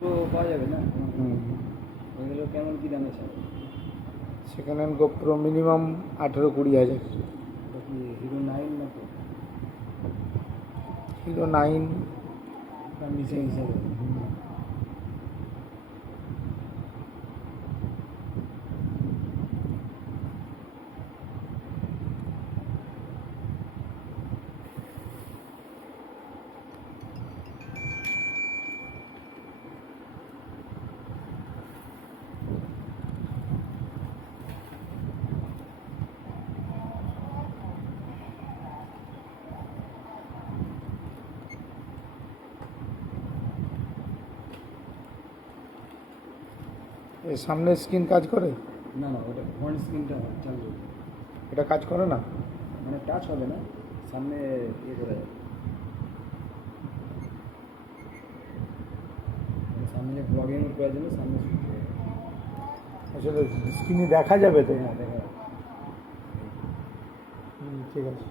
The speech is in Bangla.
তো পাওয়া যাবে না? এগুলো কেমন কী দামে ছাড়ে? সেকেন্ড হ্যান্ড গোপ্রো মিনিমাম 18-20 হাজার। এটা কি হিরো 9 না তো? হিরো 9 না নিচে হিসাবে। এর সামনের স্ক্রিন কাজ করে? না না, ওটা ফ্রন্ট স্ক্রিনটা চালু, এটা কাজ করে না? মানে টাচ হবে না, সামনে ইয়ে করা যাবে, মানে সামনে যে ব্লগিং করার জন্য সামনে শুট করা যাবে। আসলে স্ক্রিনে দেখা যাবে তো? হ্যাঁ দেখা যাবে। ঠিক আছে।